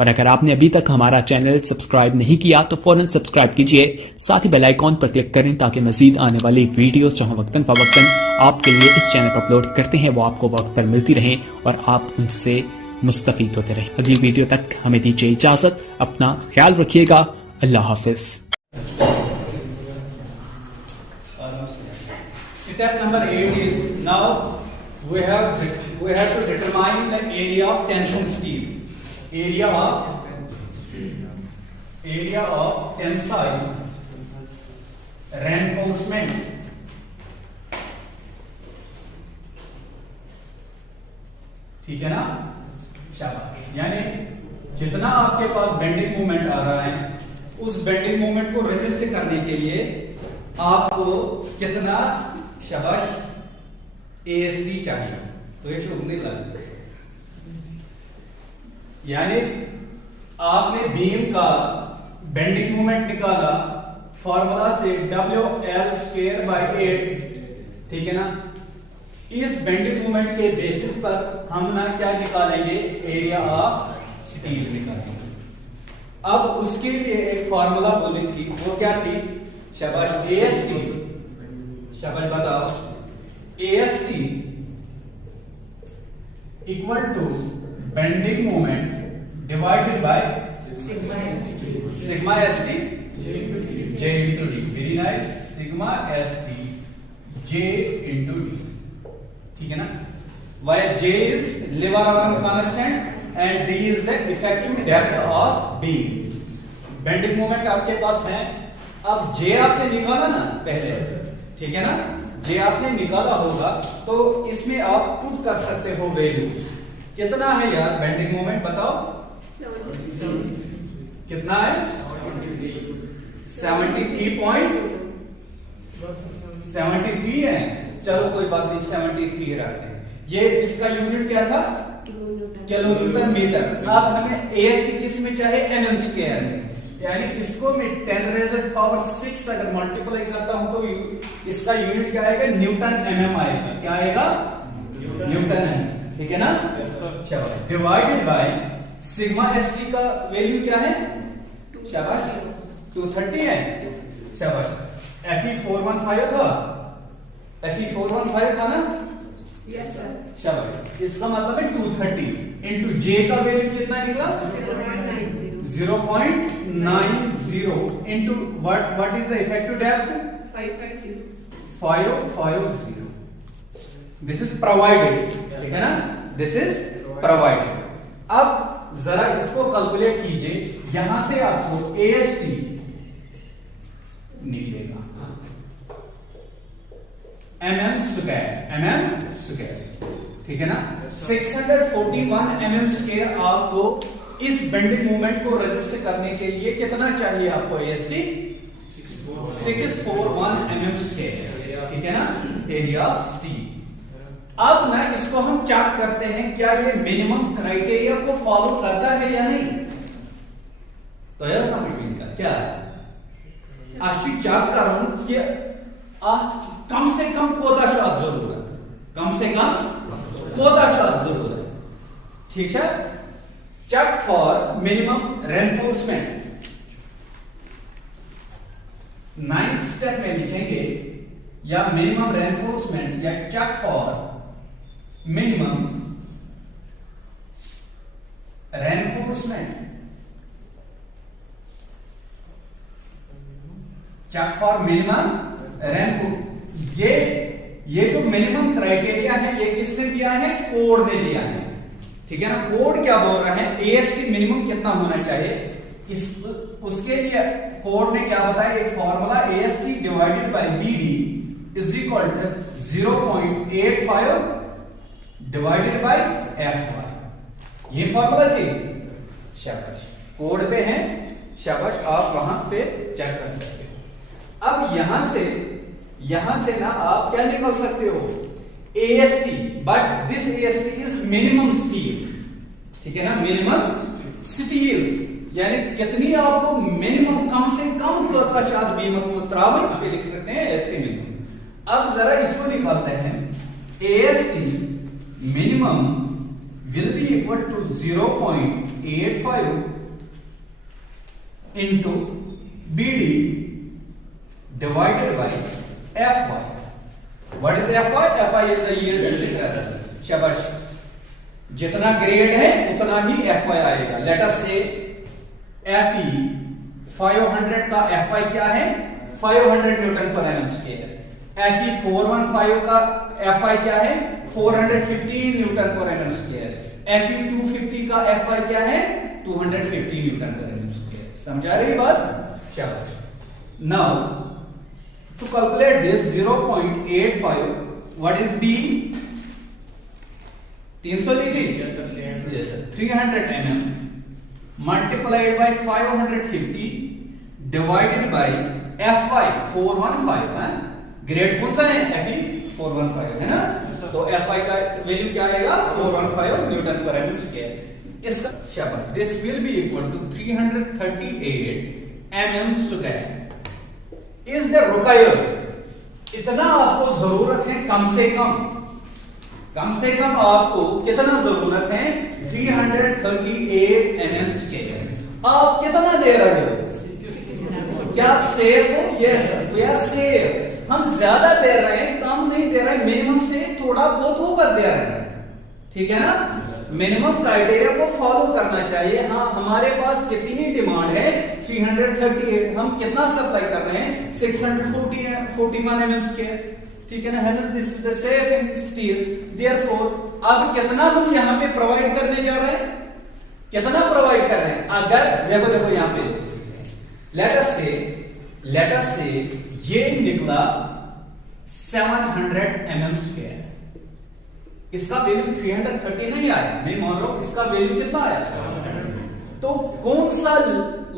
और अगर आपने अभी तक हमारा चैनल सब्सक्राइब नहीं किया तो फौरन सब्सक्राइब कीजिए, साथ ही बेल आइकॉन पर क्लिक करें ताकि मजीद आने वाली वीडियो जहां वक्तन फवक्तन आपके लिए इस चैनल पर अपलोड करते हैं वो आपको वक्त पर मिलती रहें और आप उनसे मुस्तफीद होते रहें। अगली वीडियो तक हमें दीजिए इजाजत, अपना ख्याल रखिएगा, अल्लाह हाफिज। Step number 8 is now we have to determine the area of tension steel. Area of tensile reinforcement. ठीक है ना, शाबाश। यानी जितना आपके पास बेंडिंग मूवमेंट आ रहा है उस बेंडिंग मूवमेंट को रेजिस्ट करने के लिए आपको कितना, शाबाश, AST चाहिए। तो ये शुरू नहीं लगा, यानी आपने बीम का बेंडिंग मूवमेंट निकाला फॉर्मूला से WL²/8, ठीक है ना। इस बेंडिंग मूवमेंट के बेसिस पर हम ना क्या निकालेंगे, एरिया ऑफ स्टील निकालेंगे। अब उसके लिए एक फॉर्मूला बोली थी, वो क्या थी, शाबाश, AST, शाबाश बताओ, AST equal to bending moment divided by sigma ST J into D। Very nice, sigma ST J into D, ठीक है ना। While J is lever arm constant and D is the effective depth of beam। Bending moment आपके पास है। अब J आपने निकाला ना पहले, ठीक है ना, J आपने निकाला होगा तो इसमें आप पुट कर सकते हो वैल्यू। कितना है यार बेंडिंग मोमेंट बताओ, कितना है, 73 है। चलो कोई बात नहीं, 73 रखते हैं। ये इसका यूनिट क्या था, किलो न्यूटन मीटर। अब हमें AST किस में चाहिए, mm²। यानी इसको मैं 10⁻⁶ अगर मल्टीप्लाई करता हूं तो इसका यूनिट क्या आएगा, न्यूटन mm आएगा। क्या आएगा, न्यूटन mm, ठीक है ना। चलो डिवाइडेड बाय सिग्मा ST का वैल्यू क्या है, शाबाश, 230 है, शाबाश। Fe415 था, Fe415 था ना, यस सर, शाबाश। इसका मतलब है 230 इंटू J का वैल्यू कितना निकला, 0.90 into what is the effective depth, 550। this is provided, ठीक है ना, this is provided। अब जरा इसको कैलकुलेट कीजिए, यहां से आपको AST निकलेगा mm², ठीक है ना। 641 mm² आपको इस बेंडिंग मूवमेंट को रेजिस्ट करने के लिए कितना चाहिए आपको, AST 641 mm², ठीक है ना, एरिया ऑफ स्टील। अब ना इसको हम चेक करते हैं क्या ये मिनिमम क्राइटेरिया को फॉलो करता है या नहीं। तो यह समझ का क्या है, आज चेक कर रहा हूं कि कम से कम कोताचार जरूरत, कम से कम कोताचार जरूरत, ठीक है। Check for minimum reinforcement, 9th step में लिखेंगे या मिनिमम रेनफोर्समेंट या check for minimum reinforcement, check for minimum reinforce. ये जो मिनिमम क्राइटेरिया है ये किसने दिया है, कोड ने दिया है, ठीक है ना। कोड क्या बोल रहा है, AST मिनिमम कितना होना चाहिए, उसके लिए कोड ने क्या बताया, एक formula AST divided by BD is equal to 0.85 divided by FY। ये फॉर्मूला थी, शाबाश, कोड पे है, शाबाश, आप वहां पे चेक कर सकते हो। अब यहां से ना आप क्या निकाल सकते हो, AST, but this AST is minimum steel, ठीक है ना, मिनिमम स्टील। यानी कितनी आपको मिनिमम, कम से कम कोताचार बीमस मुस्तरावन पे लिख सकते हैं AST मिनिमम। अब जरा इसको निकालते हैं, AST minimum will be equal to 0.85 into BD divided by FY. What is FY? FY is the yield stress. शाबाश, जितना ग्रेड है उतना ही FY आएगा. लेट अस से FE 500 का FY क्या है? 500 न्यूटन पर एनएम स्क्वायर. FE 415 का FI क्या है? 415 न्यूटन पर एनएम स्क्वायर. FE 250 का FI क्या है? 250 न्यूटन पर एनएम स्क्वायर. समझा रही बात? शाबाश. Now to calculate this 0.85, what is B? 300 ली थी? Yes sir. 300 mm multiplied by 550 divided by FY 415 है. ग्रेड कौन सा है? FE 415 है ना. तो FI का वैल्यू क्या आएगा? 415 न्यूटन पर एनएम स्क्वायर. इसका शाबाश. This will be equal to 338 mm square. Is the required. इतना आपको जरूरत है कम से कम आपको कितना जरूरत है? 338 mm स्क्वायर. आप कितना दे रहे हो? क्या आप सेफ हो? Yes, we are safe. हम ज्यादा दे रहे हैं, कम नहीं दे रहे, मिनिमम से थोड़ा बहुत ऊपर दे रहे हैं. ठीक है ना. मिनिमम क्राइटेरिया को फॉलो करना चाहिए. हाँ, हमारे पास कितनी डिमांड है? 338. हम कितना सप्लाई कर रहे हैं? 641 mm स्क्वायर. ठीक है ना. This is the safe in steel. Therefore अब कितना हम यहां पे प्रोवाइड करने जा रहे हैं? कितना प्रोवाइड कर रहे हैं? अगर देखो यहां पे लेट अस से ये निकला 700 mm स्क्वायर. इसका वैल्यू 330 नहीं आया. मैं मान रहा हूं इसका वैल्यू कितना आया? तो कौन सा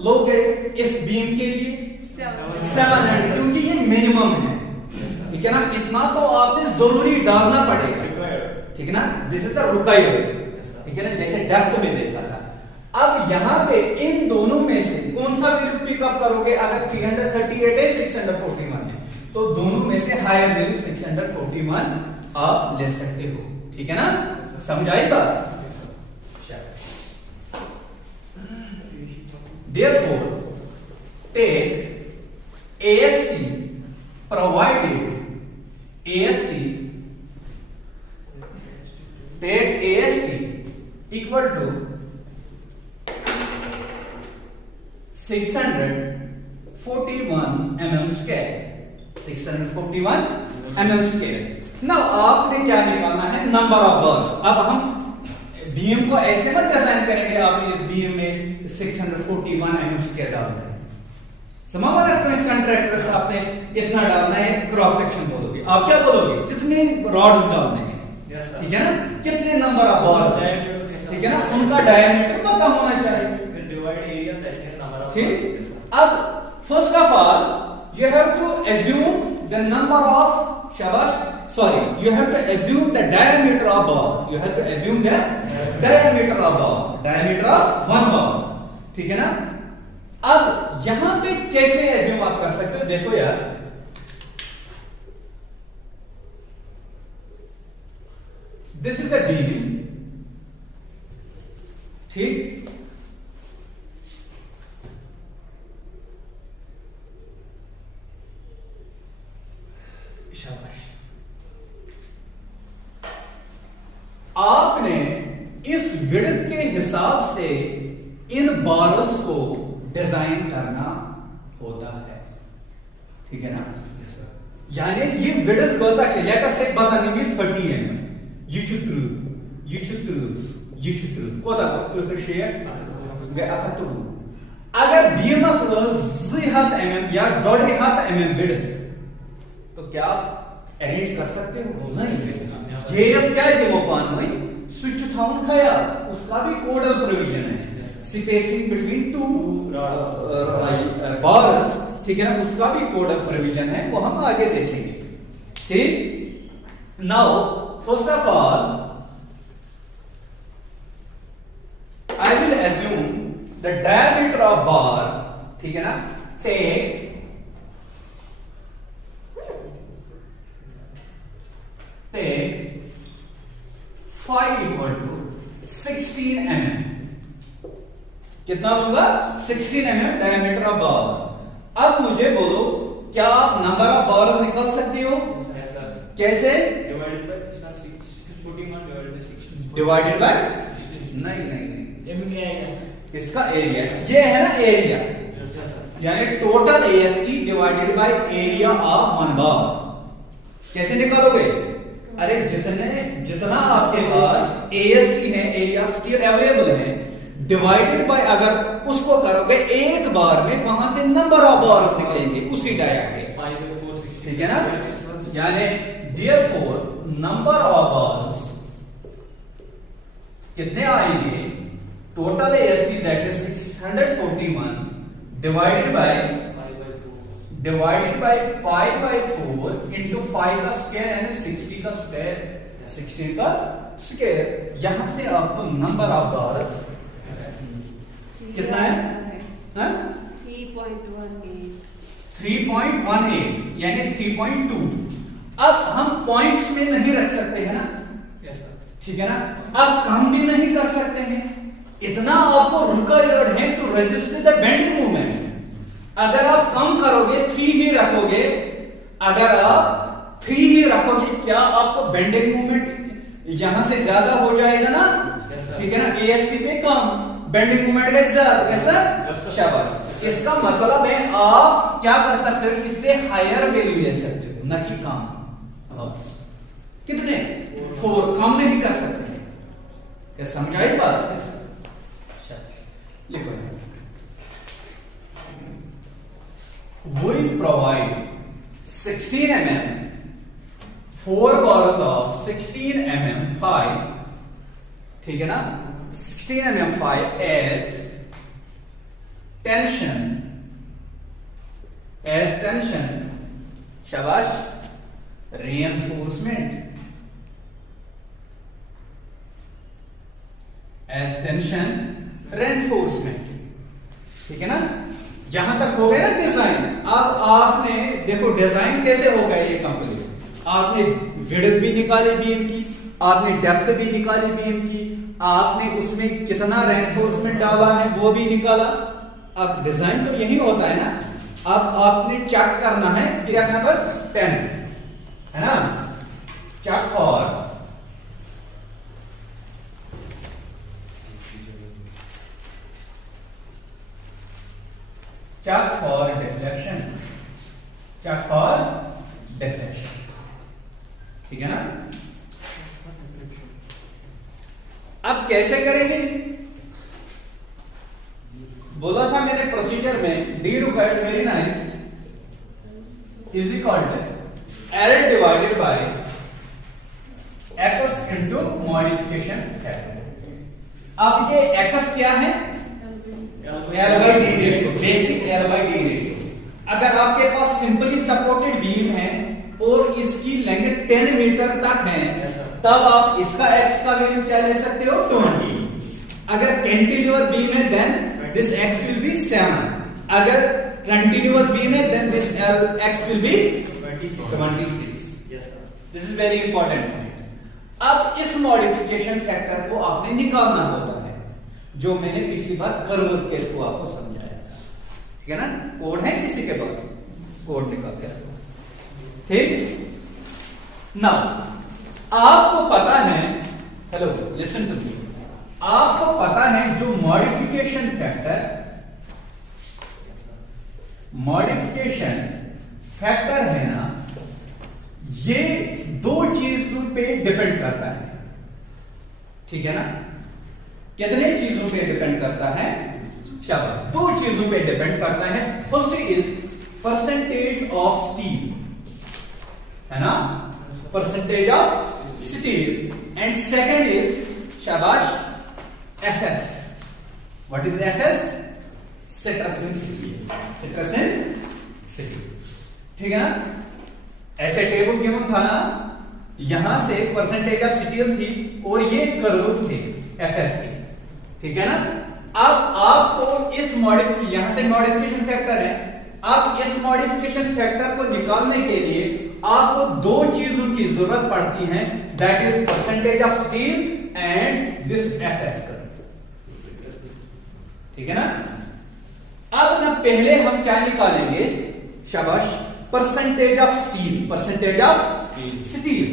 लोगे इस बीम के लिए? 700, क्योंकि ये मिनिमम है. ठीक है ना. इतना तो आपने जरूरी डालना पड़ेगा. ठीक है ना. This is the required. ठीक है ना. जैसे डेप्थ में देखा था. अब यहां पे इन दोनों में से कौन सा वैल्यू पिकअप करोगे? अगर 338 है, 641 है, तो दोनों में से हायर वैल्यू 641 आप ले सकते हो. ठीक है ना. समझाई बात? Therefore, take AST provided equal to 641 mm square. 641 mm square. Now आपने क्या निकालना है? नंबर ऑफ बर्स. अब हम बीम को ऐसे मत डिजाइन करेंगे. आपने इस बीम में 641 mm स्क्वायर डालना है. समापन इस कॉन्ट्रैक्टर से आपने इतना डालना है. क्रॉस सेक्शन बोलोगे. आप क्या बोलोगे? कितने रॉड्स डालने हैं? ठीक है ना. कितने नंबर ऑफ बॉल्स? ठीक है ना. उनका डायमीटर पता होना चाहिए. Divide area number of. ठीक. अब first of all you have to assume the number of शाबाश. Sorry, you have to assume the diameter of ball. You have to assume the diameter of ball. Diameter of one ball. ठीक है ना. अब यहां पे कैसे assume आप कर सकते हो? देखो यार, this is a beam. ठीक. शाबाश. आपने इस विड्थ के हिसाब से इन बार्स को डिजाइन करना होता है. ठीक है ना. यानी ये विड्थ पता है. लेट अस से बजाने में 30 mm. ये चित्र कोता तो शेयर गया तो अगर बीमस 2 mm या 1.5 mm विड्थ, तो क्या आप अरेंज कर सकते हो? नहीं. ये अब क्या है? पान भाई स्विच थाउन खाया, उसका भी कोडल प्रोविजन है. Spacing between two bars. ठीक है ना. उसका भी कोडल प्रोविजन है, वो हम आगे देखेंगे. ठीक. Now first of all I will assume the diameter of bar. ठीक है ना. take phi equal to 16 mm। कितना दूंगा? 16 mm डायमीटर ऑफ बार। अब मुझे बोलो, क्या आप नंबर ऑफ बार्स निकाल सकते हो? कैसे? डिवाइडेड बाय, नहीं, इसका एरिया, ये है ना एरिया, यानी total AST divided by area of one bar. कैसे निकालोगे? अरे जितना आपके पास एएसटी है, एरिया ऑफ स्टील अवेलेबल है, डिवाइडेड बाय, अगर उसको करोगे एक बार में, वहां से नंबर ऑफ बार्स निकलेंगे उसी डाया के, ठीक है ना? यानी देयरफॉर नंबर ऑफ बार्स कितने आएंगे? Total AST that is 641 divided by pi by 4 into 5 का स्क्वायर यानी 60 का स्क्वायर, 16 का स्क्वायर। यहां से आपको नंबर ऑफ बार्स कितना है? 3.18 यानी 3.2। अब हम पॉइंट्स में नहीं रख सकते हैं ना, ठीक है ना? अब कम भी नहीं कर सकते हैं, इतना आपको रिक्वायर्ड है to resist the bending movement. अगर आप कम करोगे, 3 ही रखोगे, अगर आप 3 ही रखोगे, क्या आपको बेंडिंग मूवमेंट यहां से ज्यादा हो जाएगा ना, ठीक है ना? एएसटी पे कम, बेंडिंग मूवमेंट का ज्यादा, शाबाश। इसका मतलब है आप क्या कर सकते हो, इससे हायर वैल्यू ले सकते हो, न कि कम। कितने? 4, कम नहीं कर सकते। क्या समझाई बात? लिखो, we provide 16 mm 4 bars of 16 mm pipe, ठीक है ना? 16 mm pipe as tension, शाबाश, reinforcement, as tension reinforcement, ठीक है ना? यहां तक हो गया ना डिजाइन। अब आपने देखो डिजाइन कैसे होगा ये कंप्लीट। आपने विड्थ भी निकाली बीम की, आपने डेप्थ भी निकाली बीम की, आपने उसमें कितना रेनफोर्समेंट डाला है वो भी निकाला। अब डिजाइन तो यही होता है ना। अब आपने चेक करना है क्रिया नंबर 10, है ना? चेक for deflection, ठीक है ना? अब कैसे करेंगे? बोला था मैंने प्रोसीजर में, D required very nice is equal to L divided by X into modification factor. अब ये एक्स क्या है? L by D ratio, basic L by D ratio. अगर आपके पास सिंपली सपोर्टेड बीम है और इसकी लेंथ 10 मीटर तक है, तब आप इसका एक्स का वैल्यू क्या ले सकते हो? 20। अगर कैंटिलीवर बीम है then this X will be 7। अगर कंटिन्यूअस बीम है then this X will be 26। This is very important point. अब इस मॉडिफिकेशन फैक्टर को आपने निकालना होता है, जो मैंने पिछली बार कर्व्स के थ्रू आपको समझाया था, ठीक है ना? कोड है किसी के पास? कोड निकालते हैं, ठीक ना? आपको पता है, हेलो लिसन टू मी, आपको पता है जो मॉडिफिकेशन फैक्टर है ना, ये 2 चीजों पे डिपेंड करता है, ठीक है ना? कितने चीजों पे डिपेंड करता है? शाबाश, 2 चीजों पे डिपेंड करता है। First is percentage of steel, है ना? Percentage of steel. And second is, शाबाश, FS. What is FS? Stress in steel, ठीक है ना? ऐसे टेबल गिवन था ना, यहां से परसेंटेज ऑफ स्टील थी और ये कर्व्स थे एफएस के, ठीक है ना? अब आपको इस यहां से मॉडिफिकेशन फैक्टर है, अब इस मॉडिफिकेशन फैक्टर को निकालने के लिए आपको 2 चीजों की जरूरत पड़ती है, that is percentage of steel and this FS का, ठीक है ना। अब ना पहले हम क्या निकालेंगे, शाबाश, percentage of steel, percentage of steel,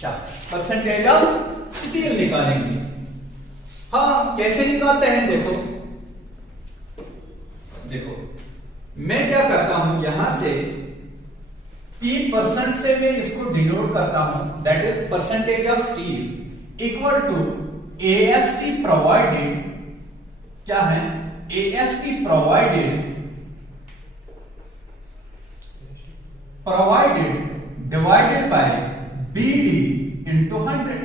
शाबाश, परसेंटेज ऑफ स्टील निकालेंगे। हाँ, कैसे निकालते हैं, देखो देखो, मैं क्या करता हूं, यहां से P% से मैं इसको डिनोट करता हूं, that is percentage of steel equal to AST provided, क्या है, AST provided divided by BD into 100,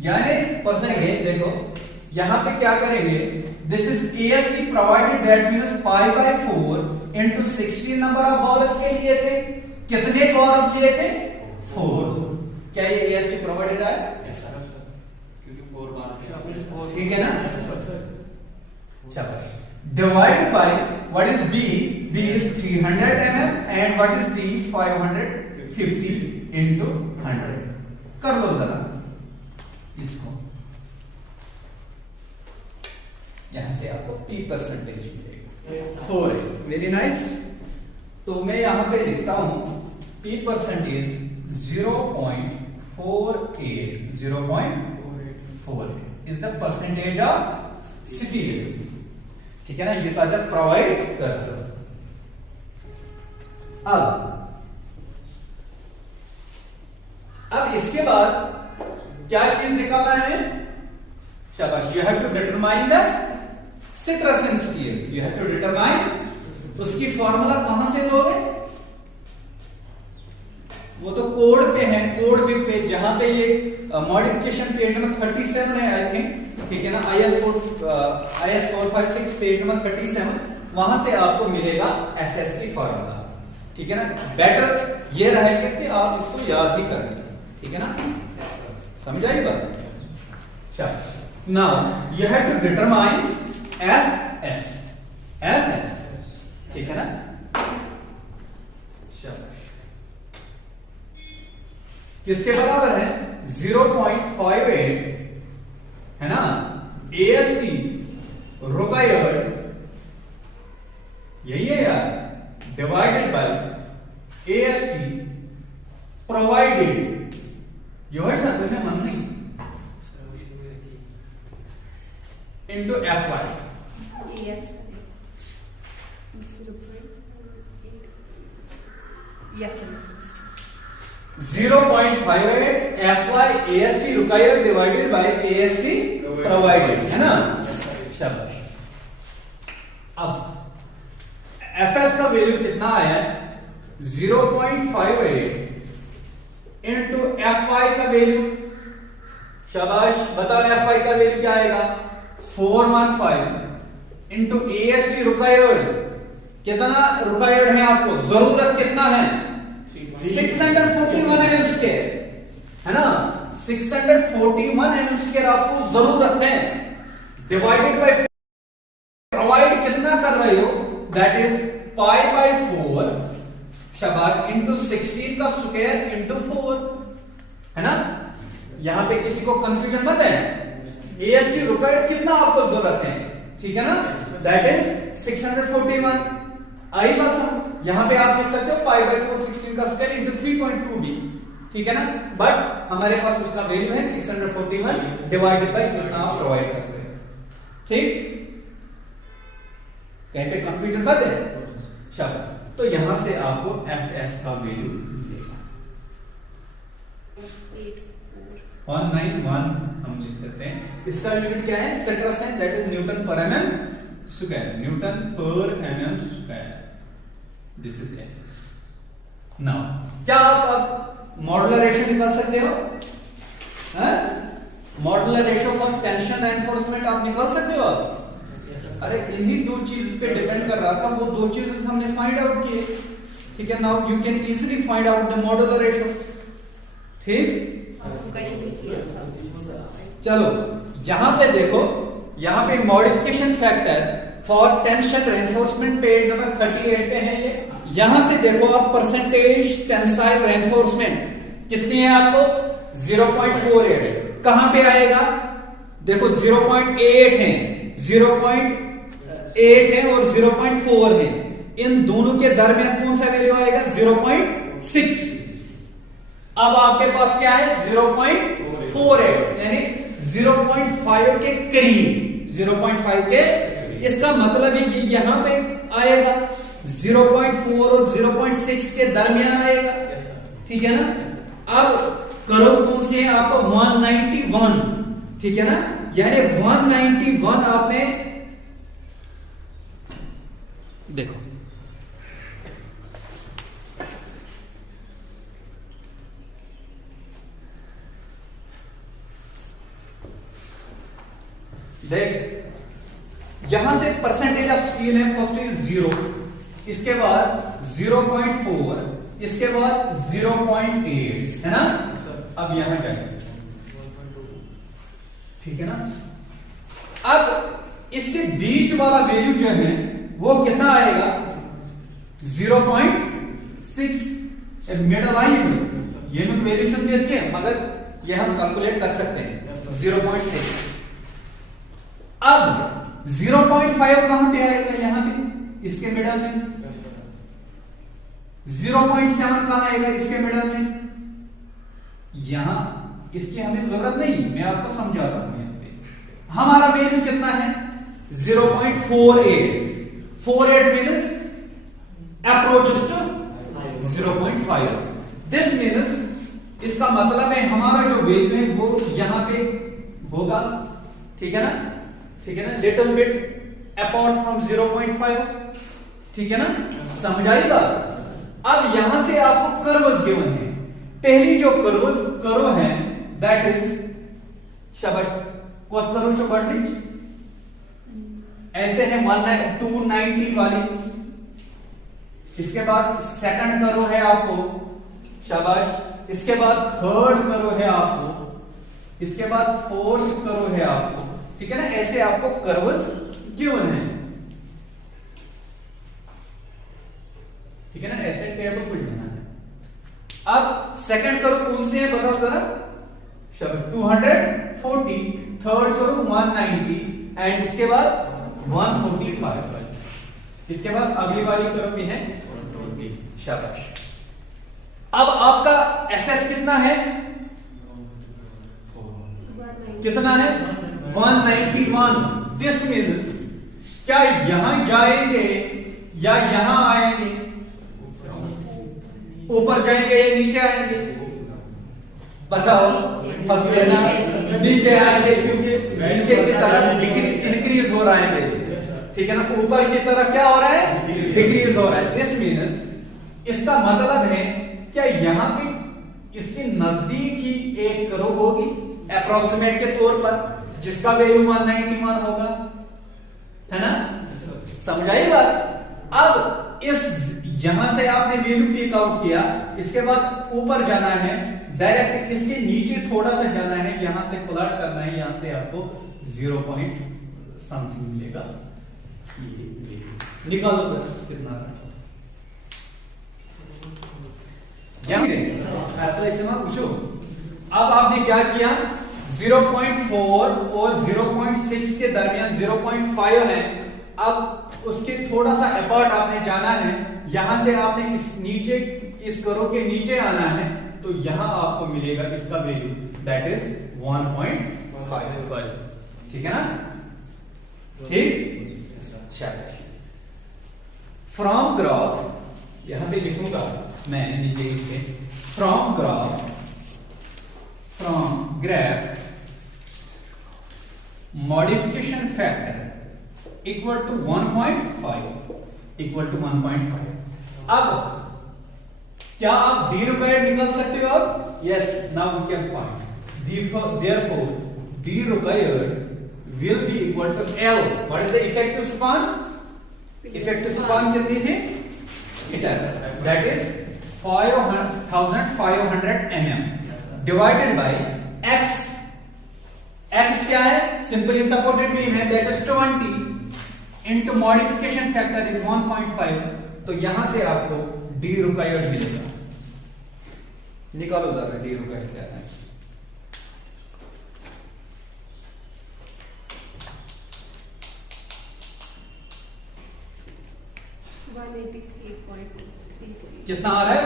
यानी परसेंटेज। देखो यहां पे क्या करेंगे, this is AST provided, that means pi by 4 into 16 number of balls के लिए थे, कितने कॉर्स लिए थे, 4। क्या ये AST प्रोवाइडेड है, क्योंकि 4 बार से, ठीक है ना। शाबाश, divided by what is B is 300 mm and what is D 550 into 100। कर लो जरा इसको, यहां से आपको P% मिलेगा, 4 है, वेरी नाइस। तो मैं यहां पे लिखता हूं P% 0.48 is the percentage of steel, ठीक है ना, ये साजा प्रोवाइड कर दो। अब इसके बाद क्या चीज निकालना है, शाबाश, you have to determine the stress in steel, you have to determine, उसकी फॉर्मूला कहां से लोगे, वो तो कोड पे है, कोड बुक पे, जहां पे ये मॉडिफिकेशन पेज नंबर 37 है आई थिंक, ठीक है ना, IS 456 पेज नंबर 37, वहां से आपको मिलेगा FS की फॉर्मूला, ठीक है ना। बेटर ये रहेगा कि आप इसको याद ही कर लें, ठीक है ना, समझाई बात। चलो now you have to determine FS, ठीक है ना। किसके बराबर है, 0.58 है ना, AST रिक्वायर्ड, यही है यार, डिवाइडेड बाय AST प्रोवाइडेड, यो है साथ में मन नहीं, into FY, 0.58 FY AST required divided by AST provided, है ना, शाबाश। अब FS का वैल्यू कितना आया, 0.58 इंटू FY का वैल्यू, शाबाश, बताओ FY का वैल्यू क्या आएगा, 415 इंटू AST required, कितना रिक्वायर्ड है आपको, जरूरत कितना है, 641 mm स्क्वायर, है ना, 641 mm स्क्वायर आपको जरूरत है, डिवाइडेड बाय प्रोवाइड कितना कर रहे हो, दैट इज पाई बाय 4, शाबाश, इंटू 16 का स्क्वायर इंटू 4, है ना। यहां पे किसी को कंफ्यूजन मत है, AST रिक्वायर्ड कितना आपको जरूरत है, ठीक है ना, दैट इज 641। आई बात समझ, यहां पे आप लिख सकते हो पाई बाय 4 16 का स्क्वायर इंटू 3.2D, ठीक है ना, बट हमारे पास उसका वैल्यू है 641 डिवाइडेड बाय कितना आप प्रोवाइड कर रहे हैं, ठीक, कहीं पे कंफ्यूजन मत है। चलो, तो यहां से आपको FS का वैल्यू मिलेगा 191 हम लिख सकते हैं। इसका यूनिट क्या है, सेट्रस है, दैट इज न्यूटन पर mm स्क्वायर, न्यूटन पर mm square, this is FS। Now क्या आप अब मॉडुलर रेशियो निकाल सकते हो, modular ratio for tension enforcement आप निकाल सकते हो आप, अरे इन्हीं दो चीज पे डिपेंड कर रहा था, वो दो चीजें हमने फाइंड आउट किए, ठीक है। Now you can easily find out the modular ratio, ठीक। चलो यहां पे देखो, यहां पे modification factor for tension reinforcement page number 38 पे है ये। यहां से देखो आप परसेंटेज टेंसाइल रेनफोर्समेंट कितनी है आपको, 0.48, कहां पे आएगा? देखो 0.8 है, 0.8 है और 0.4 है, इन दोनों के दरमियान कौन सा वैल्यू आएगा? 0.6। अब आपके पास क्या है? 0.48 यानी 0.5 के करीब, 0.5 के, इसका मतलब है कि यहां पे आएगा 0.4 और 0.6 के दरमियान आएगा, ठीक है ना। अब करो कौन सी है आपको? 191, ठीक है ना, यानी 191 आपने देखो देख, यहां से परसेंटेज ऑफ स्टील है, फर्स्ट इज 0, इसके बाद 0.4, इसके बाद 0.8, है ना। अब यहां जाएंगे, ठीक है ना। अब इसके बीच वाला वैल्यू जो है वो कितना आएगा? 0.6। मिडल आई ये में वेरिएशन देती है, मगर ये हम कैलकुलेट कर सकते हैं, 0.6। अब 0.5 कहां पे आएगा? यहां पे इसके मिडल में। 0.7 कहां आएगा? इसके मिडल में। यहां इसकी हमें जरूरत नहीं, मैं आपको समझा रहा हूं। यहां पे हमारा वैल्यू कितना है? 0.48। 48 means approaches to 0.5। This means, इसका मतलब है हमारा जो वैल्यू है वो यहां पे होगा, ठीक है ना, ठीक है ना, लिटिल बिट अपार्ट फ्रॉम 0.5, ठीक है ना, समझ आई बात। अब यहां से आपको कर्व्स गिवन है। पहली जो कर्व है दैट इज शाबाश कोस कर्व जो बढ़नी ऐसे है 290 वाली। इसके बाद सेकंड कर्व है आपको, शाबाश। इसके बाद थर्ड कर्व है आपको, इसके बाद फोर्थ कर्व है आपको, ठीक है ना। ऐसे आपको कर्व्स गिवन है, ठीक है ना, ऐसे टेबल कुछ बना है। अब सेकंड कर्व कौन से है बताओ जरा? 240, थर्ड कर्व 190 एंड इसके बाद 145। इसके बाद अगली वाली कर्व भी है 120, शाबाश। अब आपका एफएस कितना है? कितना है? 191। दिस मीन्स क्या यहां जाएंगे या यहां आएंगे? ऊपर जाएंगे या नीचे आएंगे? बताओ। नीचे आएंगे, क्योंकि नीचे की तरफ इंक्रीज हो रहा है, ठीक है ना। ऊपर की तरफ क्या हो रहा है? डिक्रीज हो रहा है। दिस मीन्स इसका मतलब है क्या यहां पे इसके नजदीक ही एक कर्व होगी अप्रोक्सीमेट के तौर पर, जिसका वैल्यू 191 होगा, है ना, समझ आई बात। अब इस यहां से आपने वैल्यू टेक आउट किया, इसके बाद ऊपर जाना है डायरेक्ट, इसके नीचे थोड़ा सा जाना है, यहां से प्लॉट करना है, यहां से आपको 0 पॉइंट समथिंग मिलेगा। ये निकालो सर कितना पूछो। अब आपने क्या किया? 0.4 और 0.6 के दरमियान 0.5 है। अब उसके थोड़ा सा अपार्ट आपने जाना है, यहां से आपने इस नीचे इस कर्व के नीचे आना है, तो यहां आपको मिलेगा इसका वैल्यू दैट इज 1.5, ठीक है ना, ठीक। फ्रॉम ग्राफ यहां पे लिखूंगा मैं नीचे इसके, from graph modification factor equal to 1.5। अब क्या आप डी रिक्वायर्ड निकाल सकते हो आप? Yes, now we can find therefore D required will be equal to L. What is the effective span? Effective span कितनी थी? That is 5500 mm divided by X. X क्या है? Simply supported beam है, that is 20 into modification factor is 1.5. तो यहां से आपको D required मिलेगा। निकालो जरा D required क्या है? 183.3 कितना आ रहा है?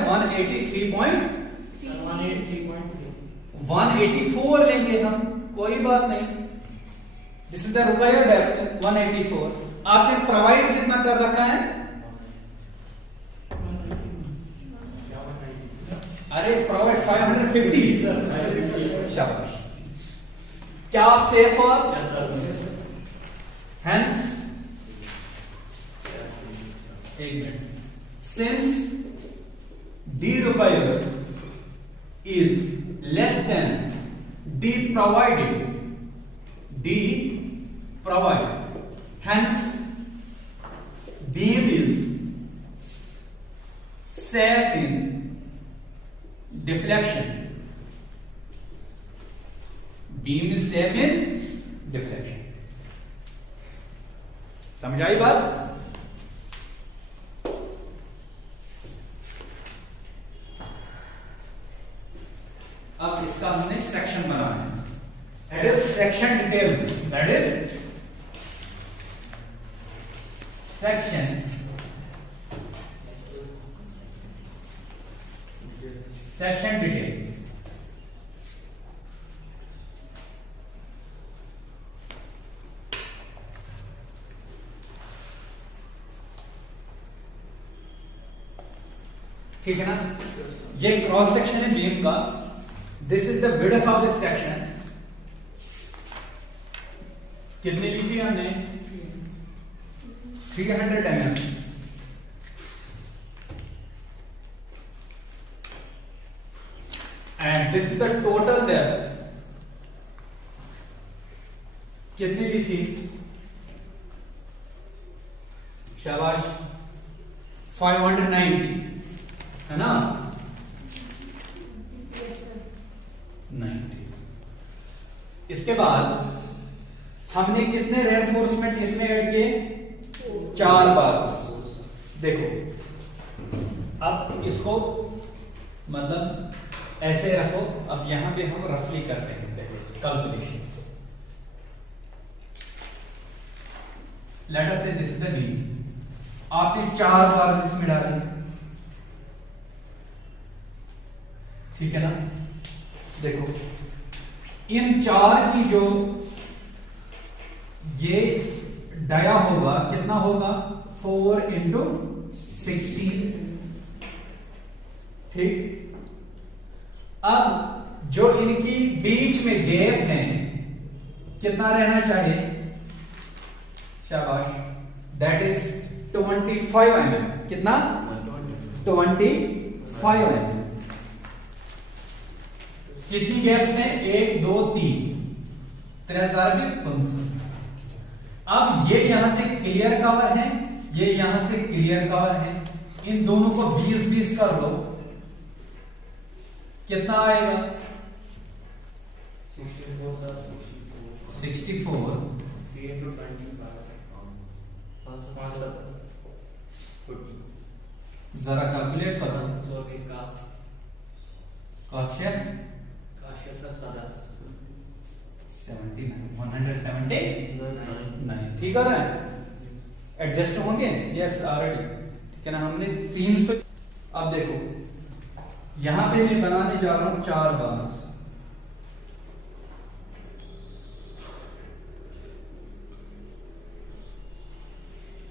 184 लेंगे हम, कोई बात नहीं। This is the required depth 184। आपने प्रोवाइड कितना कर रखा है? अरे प्रोवाइड 550 शाबाश। क्या आप सेफ हो? हेंस एक minute, since D required is less than D provided, hence beam is safe in deflection. Beam is safe in deflection. समझ आई बात? अब इसका हमने सेक्शन बनाना है, that is section details, that is section details. ठीक है ना? ये क्रॉस सेक्शन है बीम का। This is the width of this section. कितनी ली थी हमने? 300 mm। And this is the total depth. कितनी ली थी? शाबाश, 590 है ना? 90। इसके बाद हमने कितने रेनफोर्समेंट इसमें ऐड किए? 4 बार्स। देखो, अब इसको मतलब ऐसे रखो। अब यहां पे हम रफली कर रहे हैं कैलकुलेशन। लेट अस से दिस इज द बीम। आपने 4 बार्स इसमें डाले, ठीक है ना? देखो, इन 4 की जो ये डाया होगा कितना होगा? 4 इंटू 16। ठीक। अब जो इनकी बीच में गैप है कितना रहना चाहिए? शाबाश, दैट इज 25 mm। कितना? 25 mm। कितनी गैप्स हैं? 1 2 3 3000 भी 500। अब ये यहां से क्लियर कवर है, ये यहां से क्लियर कवर है। इन दोनों को 20-20 कर लो, कितना आएगा? 64 जरा कैलकुलेट करो। काशिया 179। ठीक है ना? एडजस्ट होंगे? Yes already. ठीक है ना? हमने 300। अब देखो, यहां पे मैं बनाने जा रहा हूं 4 बार्स।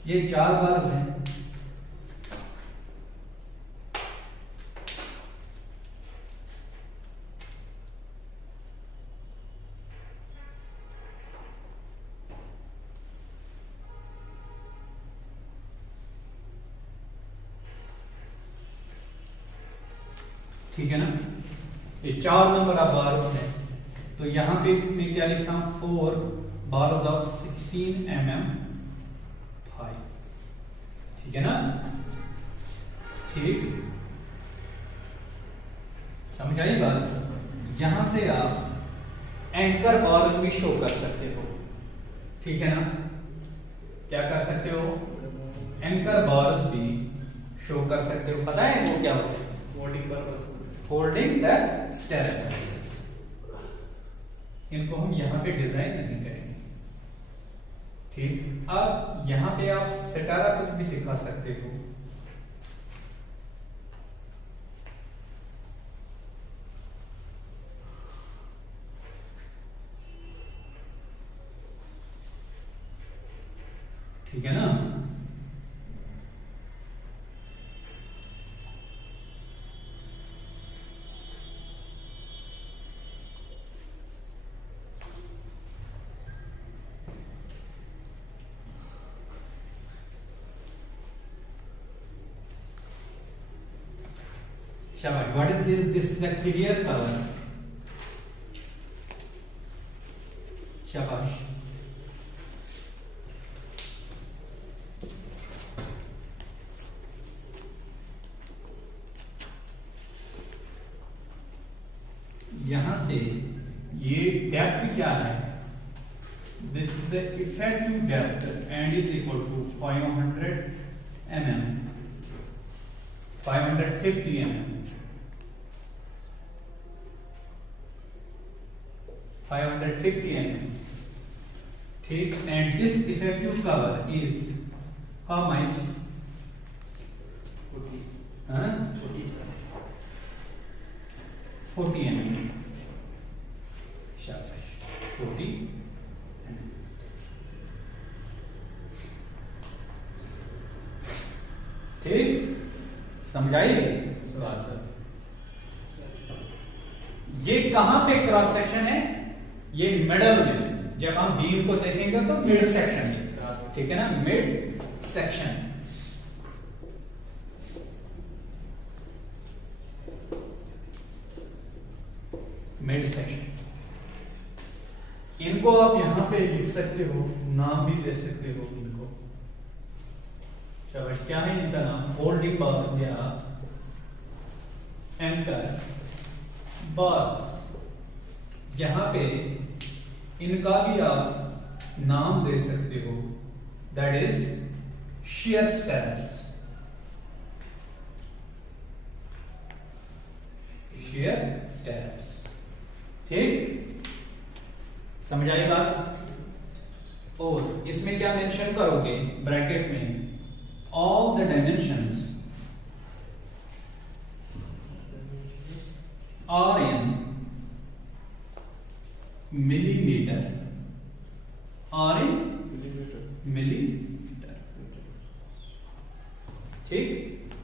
ये 4 बार्स हैं। ठीक है ना? ये 4 नंबर ऑफ बार्स है। तो यहां पे मैं क्या लिखता हूं? 4 बार्स ऑफ 16 mm 5। ठीक है ना? ठीक, समझ आई बात? यहां से आप एंकर बार्स भी शो कर सकते हो। ठीक है ना? क्या कर सकते हो? एंकर बार्स भी शो कर सकते हो। पता है वो क्या होता है? Holding the stairs. इनको हम यहां पे डिजाइन नहीं करेंगे। ठीक, अब यहां पे आप सितारा कुछ भी दिखा सकते हो। ठीक है ना। शाबाश, what is this? This is the clear colour. शाबाश। यहां से ये डेप्थ क्या है? This is the effective depth and is equal to 500 mm, 550 mm, 550 mm। ठीक, and this effective cover is how much? 40, 40 mm। शाबाश, 40 mm। ठीक, समझाइए बात। ये कहां पे क्रॉस सेक्शन है? ये मिडल में। जब हम बीम को देखेंगे तो मिड सेक्शन है, ठीक है ना, मिड सेक्शन। मिड सेक्शन, इनको आप यहां पे लिख सकते हो, नाम भी दे सकते हो इनको। शाबाश, क्या है इनका नाम? होल्डिंग बार्स या एंकर बार्स। यहां पे इनका भी आप नाम दे सकते हो, that is shear steps। shear steps, ठीक, समझ आई बात? और इसमें क्या मेंशन करोगे ब्रैकेट में? all the dimensions are in millimeter, are in